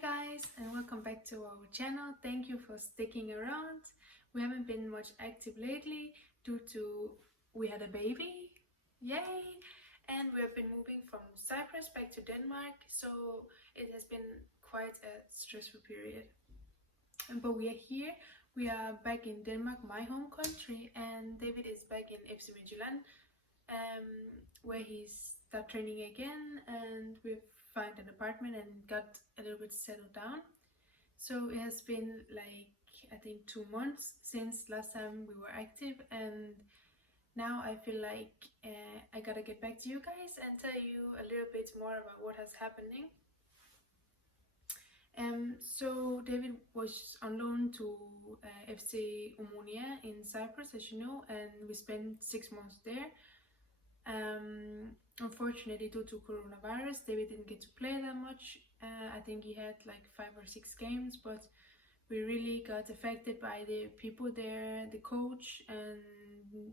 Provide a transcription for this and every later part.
guys, and welcome back to our channel. Thank you for sticking around. We haven't been much active lately due to we had a baby, yay, and we have been moving from Cyprus back to Denmark, so it has been quite a stressful period. But we are here. We are back in Denmark, my home country, and David is back in FC Midtjylland, where he's started training again, and we've found an apartment and got a little bit settled down. So it has been like I think 2 months since last time we were active, and now I feel like I gotta get back to you guys and tell you a little bit more about what has happening. So David was on loan to FC Omonia in Cyprus, as you know, and we spent 6 months there. Unfortunately, due to coronavirus, David didn't get to play that much. I think he had like 5 or 6 games, but we really got affected by the people there, the coach and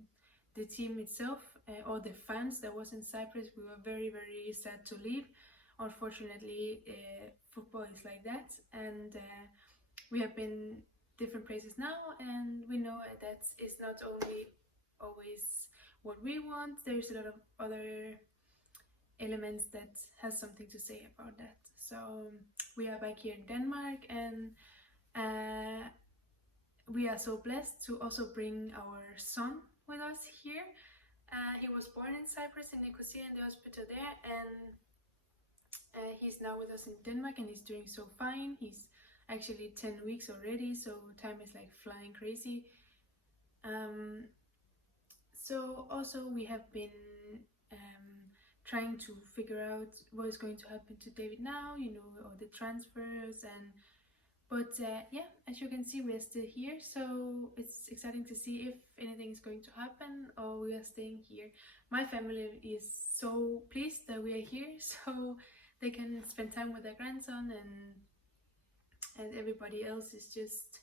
the team itself, all the fans that was in Cyprus. We were very, very sad to leave. Unfortunately, football is like that, and we have been different places now, and we know that it's not only always what we want. There's a lot of other elements that has something to say about that. So we are back here in Denmark, and we are so blessed to also bring our son with us here. He was born in Cyprus, in Nicosia, in the hospital there, and he's now with us in Denmark, and he's doing so fine. He's actually 10 weeks already, so time is like flying crazy. So also we have been trying to figure out what is going to happen to David now, you know, all the transfers, but yeah, as you can see, we are still here, so it's exciting to see if anything is going to happen or we are staying here. My family is so pleased that we are here, so they can spend time with their grandson, and everybody else is just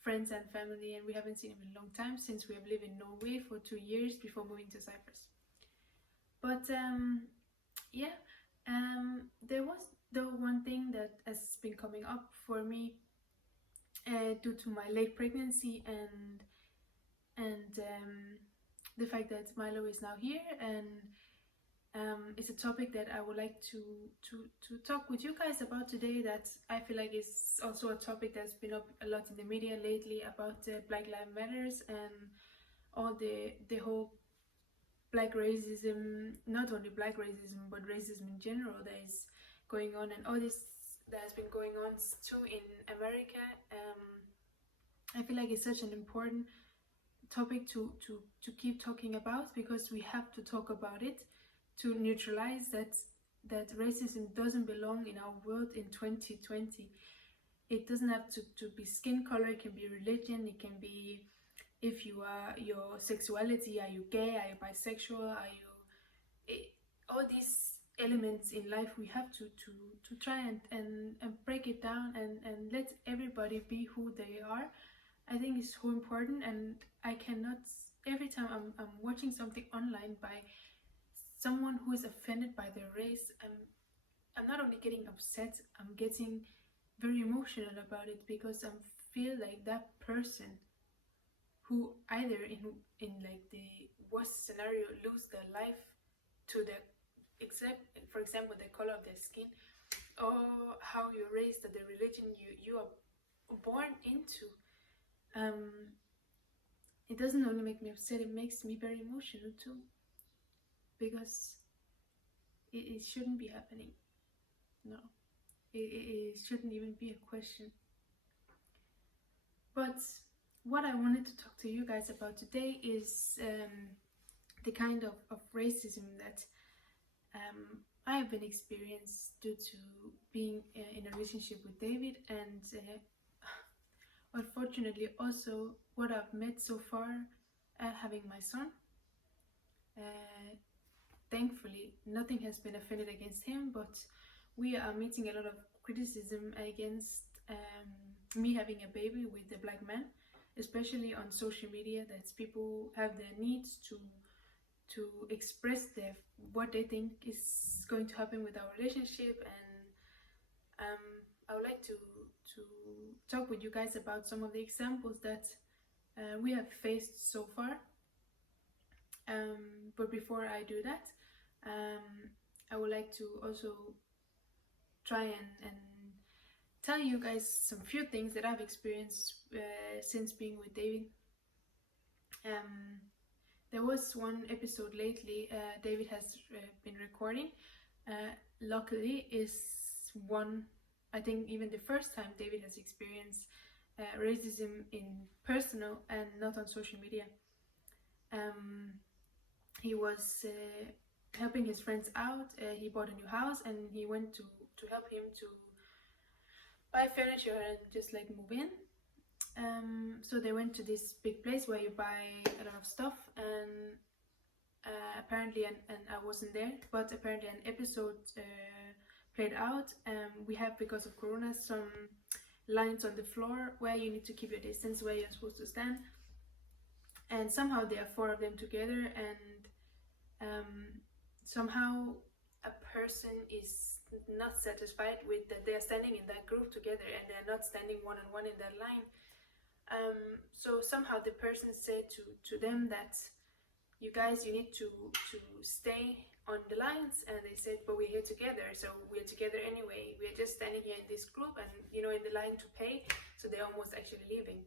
friends and family, and we haven't seen him in a long time since we have lived in Norway for 2 years before moving to Cyprus. But yeah, there was the one thing that has been coming up for me due to my late pregnancy and the fact that Milo is now here, and it's a topic that I would like to talk with you guys about today, that I feel like is also a topic that's been up a lot in the media lately about Black Lives Matters and all the whole black racism, not only black racism but racism in general that is going on, and all this that has been going on too in America. I feel like it's such an important topic to keep talking about, because we have to talk about it to neutralize that racism doesn't belong in our world in 2020. It doesn't have to be skin color, it can be religion, it can be if you are your sexuality, are you gay, are you bisexual, are you all these elements in life. We have to try and break it down and let everybody be who they are. I think it's so important, and I cannot, every time I'm watching something online by someone who is offended by their race, I'm not only getting upset, I'm getting very emotional about it, because I feel like that person who either in like the worst scenario lose their life to the, except for example the color of their skin, or how you're raised, or the religion you are born into. It doesn't only make me upset, it makes me very emotional too, because it shouldn't be happening. No, it shouldn't even be a question. But what I wanted to talk to you guys about today is the kind of racism that I have been experienced due to being in a relationship with David, and unfortunately also what I've met so far having my son. Thankfully nothing has been offended against him, but we are meeting a lot of criticism against me having a baby with a black man, especially on social media, that people have their needs to express what they think is going to happen with our relationship. And I would like to talk with you guys about some of the examples that we have faced so far. But before I do that, I would like to also try and tell you guys some few things that I've experienced since being with David. There was one episode lately David has been recording. Luckily is one, I think even the first time David has experienced racism in personal and not on social media. He was helping his friends out. He bought a new house and he went to help him to buy furniture and just like move in. So they went to this big place where you buy a lot of stuff, and apparently, and I wasn't there, but apparently an episode played out. We have, because of Corona, some lines on the floor where you need to keep your distance, where you're supposed to stand, and somehow there are 4 of them together, and somehow a person is not satisfied with that they are standing in that group together and they're not standing one-on-one in that line. So somehow the person said to them that you guys, you need to stay on the lines, and they said, but we're here together, so we're together anyway, we're just standing here in this group and in the line to pay. So they're almost actually leaving,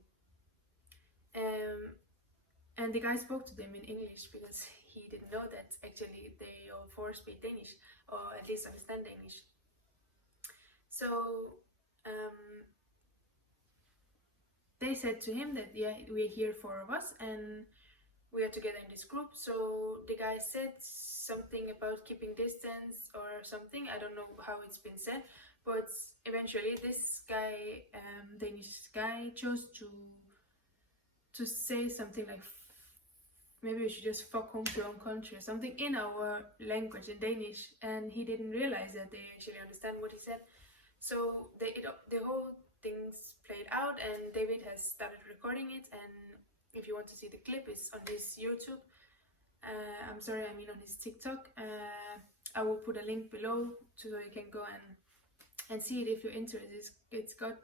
and the guy spoke to them in English because he didn't know that actually they all 4 speak Danish, or at least understand Danish. So they said to him that, yeah, we're here 4 of us and we are together in this group. So the guy said something about keeping distance or something. I don't know how it's been said, but eventually this guy, Danish guy, chose to say something like, maybe we should just fuck home to your own country or something in our language, in Danish, and he didn't realize that they actually understand what he said. So the whole things played out, and David has started recording it, and if you want to see the clip, it's on his YouTube. On his TikTok. I will put a link below so you can go and see it if you're interested. It's got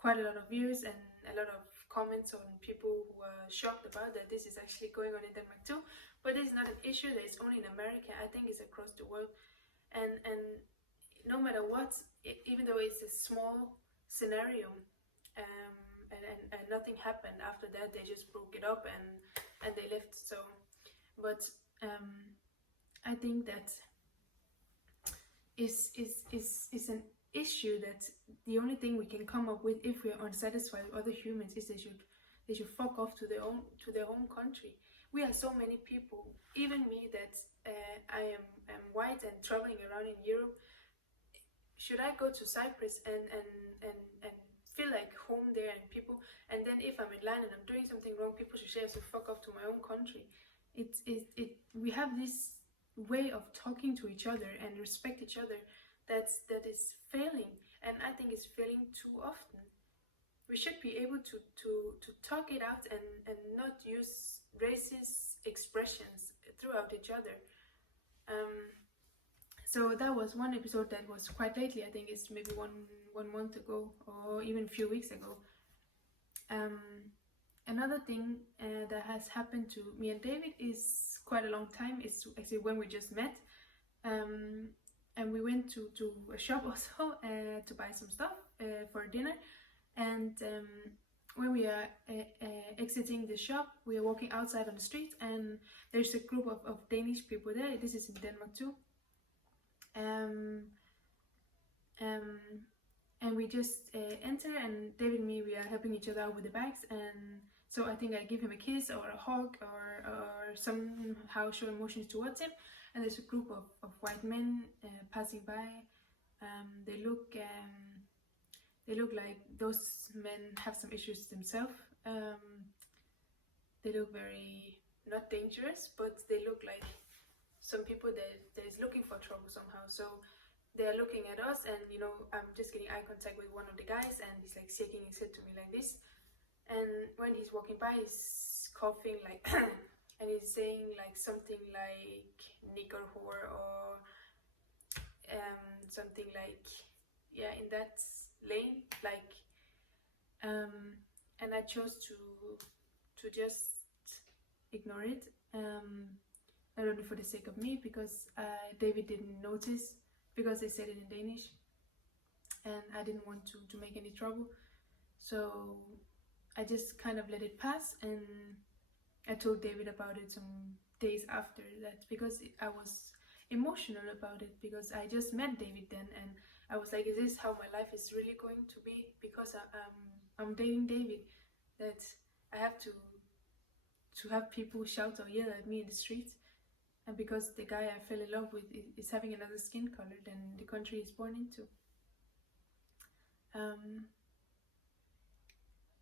quite a lot of views and a lot of comments on people who are shocked about that this is actually going on in Denmark too. But this is not an issue that is only in America. I think it's across the world, and no matter what, even though it's a small scenario, and nothing happened after that, they just broke it up and they left. So, but I think that is an issue that the only thing we can come up with if we're unsatisfied with other humans is they should fuck off to their home country. We are so many people, even me, that I am white and traveling around in Europe. Should I go to Cyprus and feel like home there, and people, and then if I'm in line and I'm doing something wrong, people should say I should fuck off to my own country? We have this way of talking to each other and respect each other that is failing, and I think it's failing too often. We should be able to talk it out and not use racist expressions throughout each other. So that was one episode that was quite lately. I think it's maybe one month ago or even a few weeks ago. Another thing that has happened to me and David is quite a long time. It's actually when we just met, and we went to a shop also to buy some stuff for dinner. And when we are exiting the shop, we are walking outside on the street, and there's a group of Danish people there. This is in Denmark too. And we just enter, and David and me, we are helping each other out with the bags, and so I think I give him a kiss or a hug or somehow show emotions towards him, and there's a group of white men passing by. They look like those men have some issues themselves. They look very not dangerous, but they look like some people that is looking for trouble somehow. So they're looking at us, and I'm just getting eye contact with one of the guys, and he's like shaking his head to me like this. And when he's walking by, he's coughing like and he's saying like something like nigger whore or something like, yeah, in that lane, like, and I chose to just ignore it, not only for the sake of me, because David didn't notice, because they said it in Danish, and I didn't want to make any trouble, so I just kind of let it pass, and I told David about it some days after that, because I was emotional about it, because I just met David then, and I was like, is this how my life is really going to be? Because I'm dating David, that I have to have people shout or yell at me in the streets, and because the guy I fell in love with is having another skin color than the country he's born into.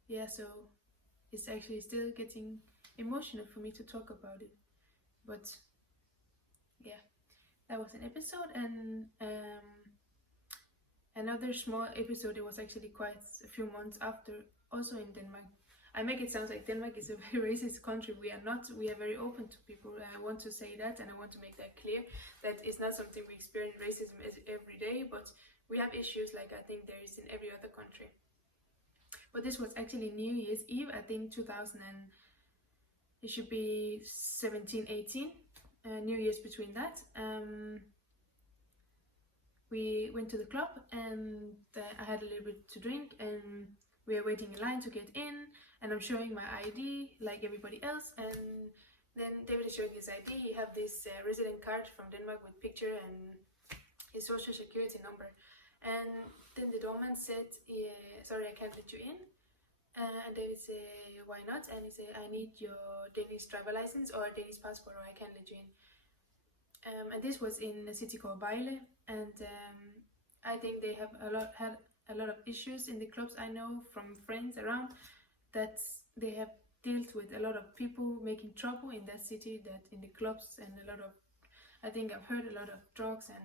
Yeah, so it's actually still getting emotional for me to talk about it, but yeah, that was an episode. And another small episode, it was actually quite a few months after, also in Denmark. I make it sound like Denmark is a very racist country. We are not. We are very open to people. I want to say that, and I want to make that clear, that it's not something we experience racism every day, but we have issues like I think there is in every other country. But this was actually New Year's Eve, I think 2000 and it should be 17, 18, New Year's between that. We went to the club, and I had a little bit to drink, and we are waiting in line to get in, and I'm showing my ID like everybody else, and then David is showing his ID. He have this resident card from Denmark with picture and his social security number, and then the doorman said, sorry, I can't let you in. And David said, why not? And he said, I need your Danish driver license or a Danish passport, or I can't let you in. And this was in a city called Vejle, and I think they have had a lot of issues in the clubs. I know from friends around that they have dealt with a lot of people making trouble in that city, that in the clubs, and a lot of, I think I've heard a lot of drugs, and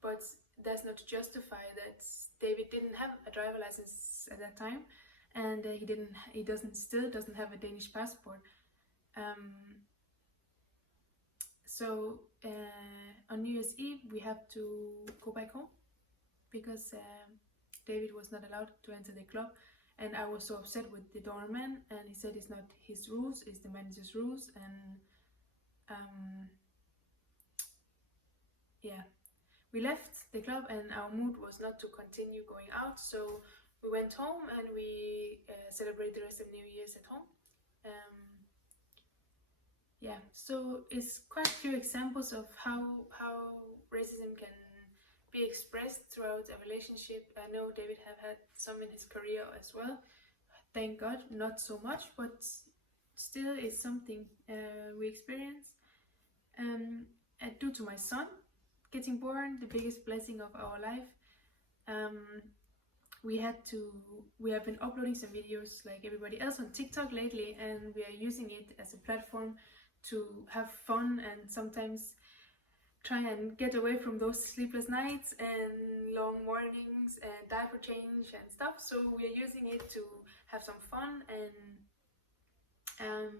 but that's not to justify that David didn't have a driver license at that time, and he still doesn't have a Danish passport. So on New Year's Eve we have to go back home, because David was not allowed to enter the club, and I was so upset with the doorman, and he said it's not his rules, it's the manager's rules, and yeah, we left the club, and our mood was not to continue going out, so we went home, and we celebrated the rest of New Year's at home. Yeah, so it's quite a few examples of how racism can be expressed throughout a relationship. I know David have had some in his career as well. Thank God, not so much, but still it's something we experience. And due to my son getting born, the biggest blessing of our life, we have been uploading some videos like everybody else on TikTok lately, and we are using it as a platform to have fun and sometimes try and get away from those sleepless nights and long mornings and diaper change and stuff. So we are using it to have some fun, and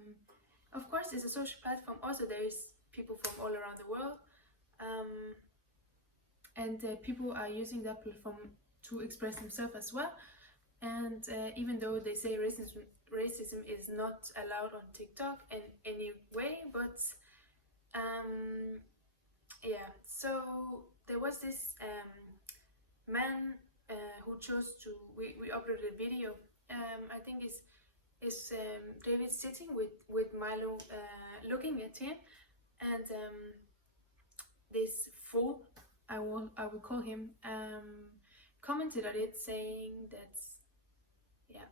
of course it's a social platform. Also there is people from all around the world, and people are using that platform to express themselves as well. And even though they say racism is not allowed on TikTok in any way, but yeah, so there was this man who chose to, we uploaded a video, I think is David sitting with Milo looking at him, and this fool, I will call him, commented on it saying that, yeah,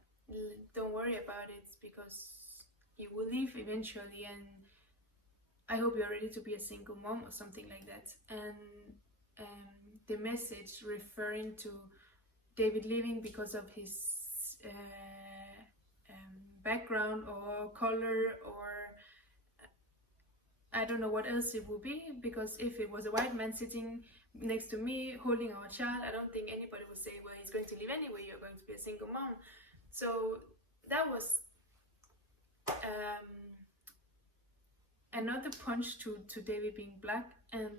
don't worry about it because you will leave eventually, and I hope you're ready to be a single mom, or something like that. And the message referring to David leaving because of his background or color, or I don't know what else it would be, because if it was a white man sitting next to me holding our child, I don't think anybody would say, well, he's going to leave anyway, you're going to be a single mom. So that was another punch to David being black, and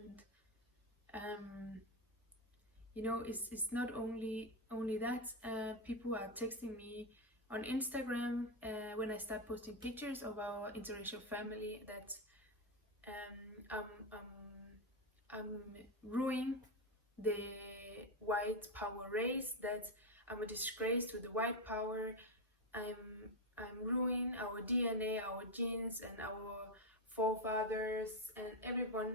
it's not only that. People are texting me on Instagram when I start posting pictures of our interracial family that um, I'm ruining the white power race, that I'm a disgrace to the white power. I'm I'm ruining our DNA, our genes, and our forefathers, and everyone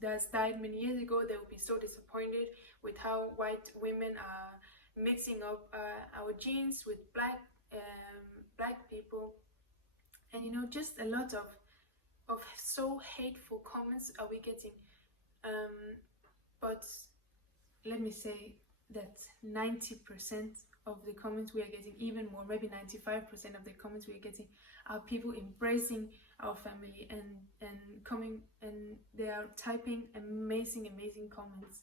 that's died many years ago. They will be so disappointed with how white women are mixing up our genes with black people, and just a lot of so hateful comments are we getting. Um, but let me say that 90% of the comments we are getting, even more, maybe 95% of the comments we are getting, are people embracing our family and coming, and they are typing amazing comments.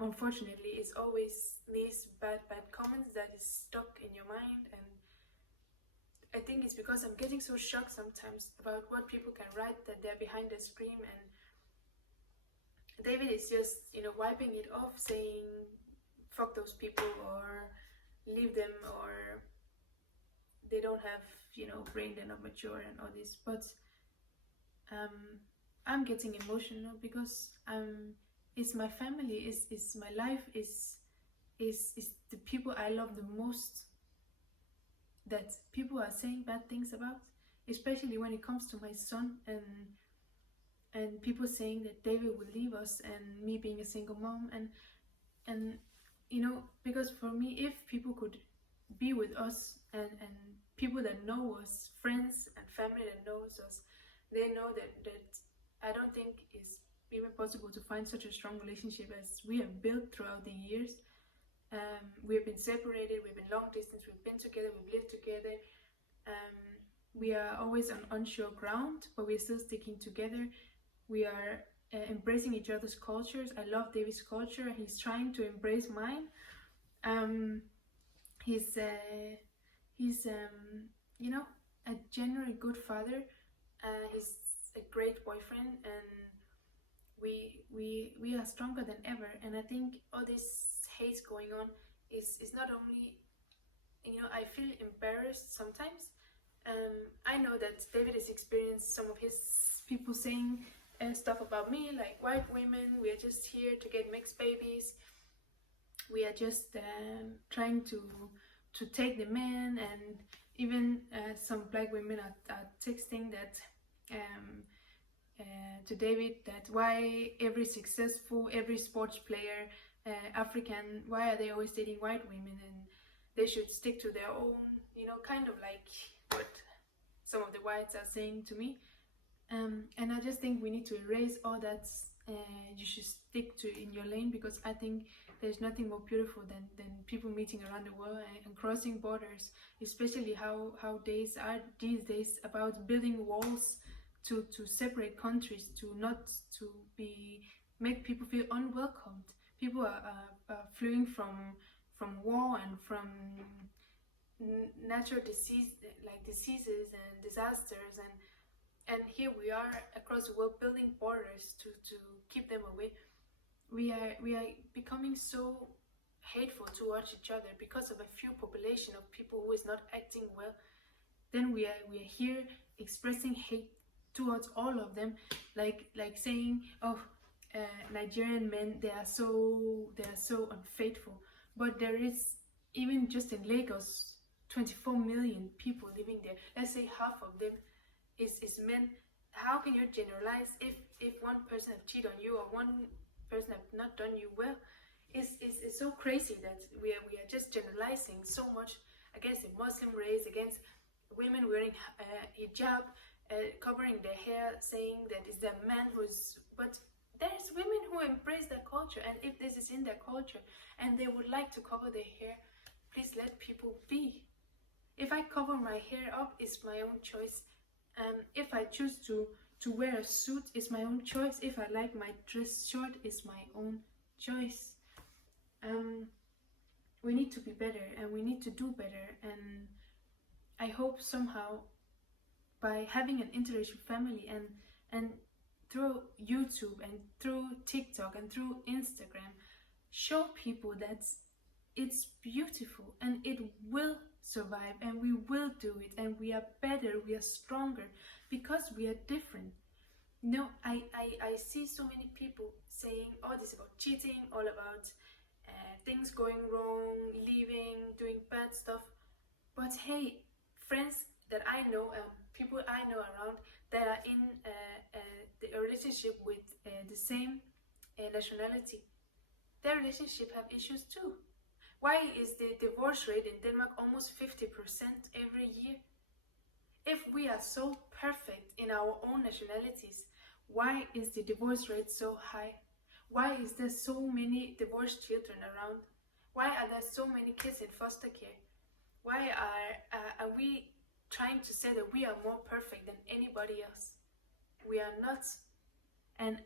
Unfortunately, it's always these bad comments that is stuck in your mind, and I think it's because I'm getting so shocked sometimes about what people can write, that they're behind the screen, and David is just, wiping it off, saying fuck those people, or leave them, or they don't have, brain, they're not mature, and all this. But I'm getting emotional because it's my family, is my life, is the people I love the most that people are saying bad things about, especially when it comes to my son, and people saying that David will leave us, and me being a single mom, and because for me, if people could be with us, and people that know us, friends and family that knows us, they know that I don't think it's even possible to find such a strong relationship as we have built throughout the years. We have been separated, we've been long distance, we've been together, we've lived together. We are always on unsure ground, but we're still sticking together. We are embracing each other's cultures. I love David's culture. He's trying to embrace mine. He's a genuinely good father. He's a great boyfriend, and we are stronger than ever. And I think all this hate going on is not only, I feel embarrassed sometimes. I know that David has experienced some of his people saying stuff about me, like white women, we are just here to get mixed babies, we are just trying to take the men, and even some black women are texting that to David, that why every sports player, African, why are they always dating white women, and they should stick to their own, kind of like what some of the whites are saying to me. And I just think we need to erase all that. You should stick to in your lane, because I think there's nothing more beautiful than people meeting around the world and crossing borders, especially how days are these days about building walls to separate countries, to make people feel unwelcomed. People are fleeing from war and from natural diseases and disasters, and here we are across the world building borders to keep them away. We are becoming so hateful towards each other because of a few population of people who is not acting well. Then we are here expressing hate towards all of them, like saying, oh, Nigerian men, they are so unfaithful. But there is, even just in Lagos, 24 million people living there. Let's say half of them is men. How can you generalize if one person have cheated on you, or one person have not done you well? It's so crazy that we are just generalizing so much against the Muslim race, against women wearing hijab, covering their hair, saying that it's the man who's. But there's women who embrace their culture, and if this is in their culture and they would like to cover their hair, please let people be. If I cover my hair up, it's my own choice. If I choose to wear a suit, it's my own choice. If I like my dress short, it's my own choice. We need to be better, and we need to do better, and I hope somehow, by having an interracial family, and through YouTube and through TikTok and through Instagram, show people that it's beautiful and it will survive, and we will do it, and we are better, we are stronger because we are different. No, I see so many people saying all this about cheating, all about things going wrong, leaving, doing bad stuff. But hey, friends that I know, people I know around that are in a relationship with the same nationality, their relationship have issues too. Why is the divorce rate in Denmark almost 50% every year? If we are so perfect in our own nationalities, why is the divorce rate so high? Why is there so many divorced children around? Why are there so many kids in foster care? Why are we trying to say that we are more perfect than anybody else? We are not. And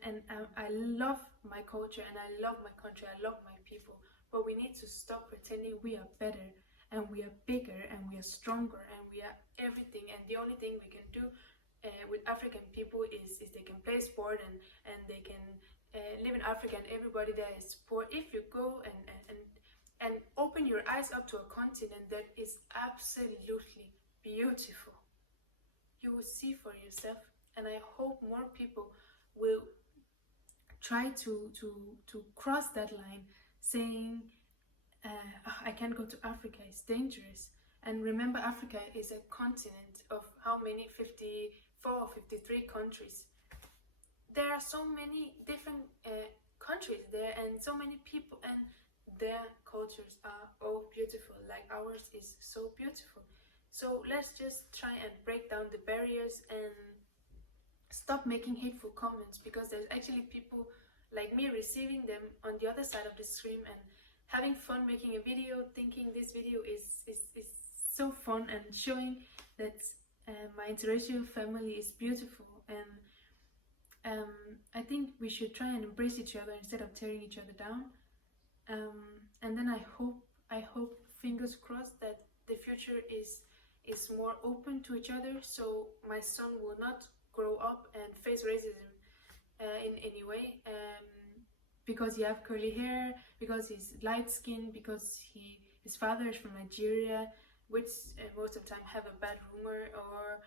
I love my culture and I love my country, I love my people, but we need to stop pretending we are better and we are bigger and we are stronger and we are everything. And the only thing we can do with African people is they can play sport and they can live in Africa, and everybody there is poor. If you go and open your eyes up to a continent that is absolutely beautiful, you will see for yourself. And I hope more people will try to cross that line, saying I can't go to Africa, it's dangerous. And remember, Africa is a continent of how many? 54 or 53 countries. There are so many different countries there, and so many people, and their cultures are all beautiful, like ours is so beautiful. So let's just try and break down the barriers and stop making hateful comments, because there's actually people like me receiving them on the other side of the screen and having fun making a video, thinking this video is so fun and showing that my interracial family is beautiful. And I think we should try and embrace each other instead of tearing each other down. And then I hope, fingers crossed, that the future is more open to each other, so my son will not grow up and face racism in any way, because he have curly hair, because he's light skinned, because his father is from Nigeria, which most of the time have a bad rumor. Or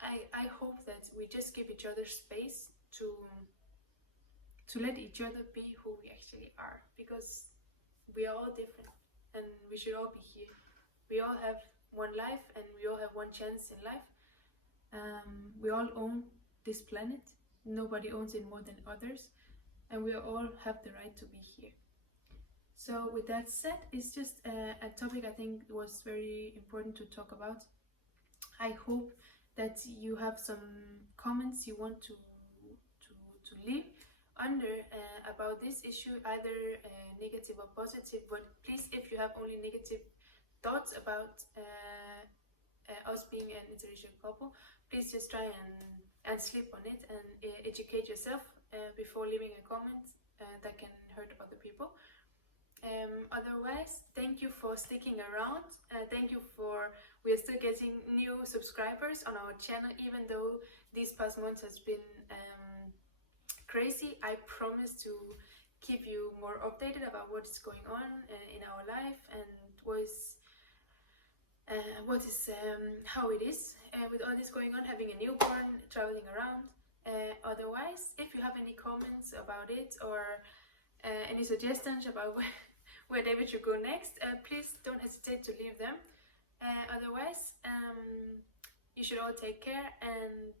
I hope that we just give each other space to let each other be who we actually are, because we are all different and we should all be here. We all have one life and we all have one chance in life. We all own this planet. Nobody owns it more than others, and we all have the right to be here. So with that said, it's just a topic I think was very important to talk about. I hope that you have some comments you want to leave under about this issue, either negative or positive. But please, if you have only negative thoughts about us being an interracial couple, please just try and sleep on it and educate yourself before leaving a comment that can hurt other people. Otherwise, thank you for sticking around. Thank you we are still getting new subscribers on our channel, even though these past months has been crazy. I promise to keep you more updated about what is going on in our life and what is how it is with all this going on, having a newborn, traveling around. Otherwise, if you have any comments about it or any suggestions about where David should go next, please don't hesitate to leave them. Otherwise, you should all take care and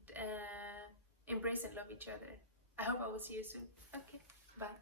embrace and love each other. I hope I will see you soon. Okay, bye.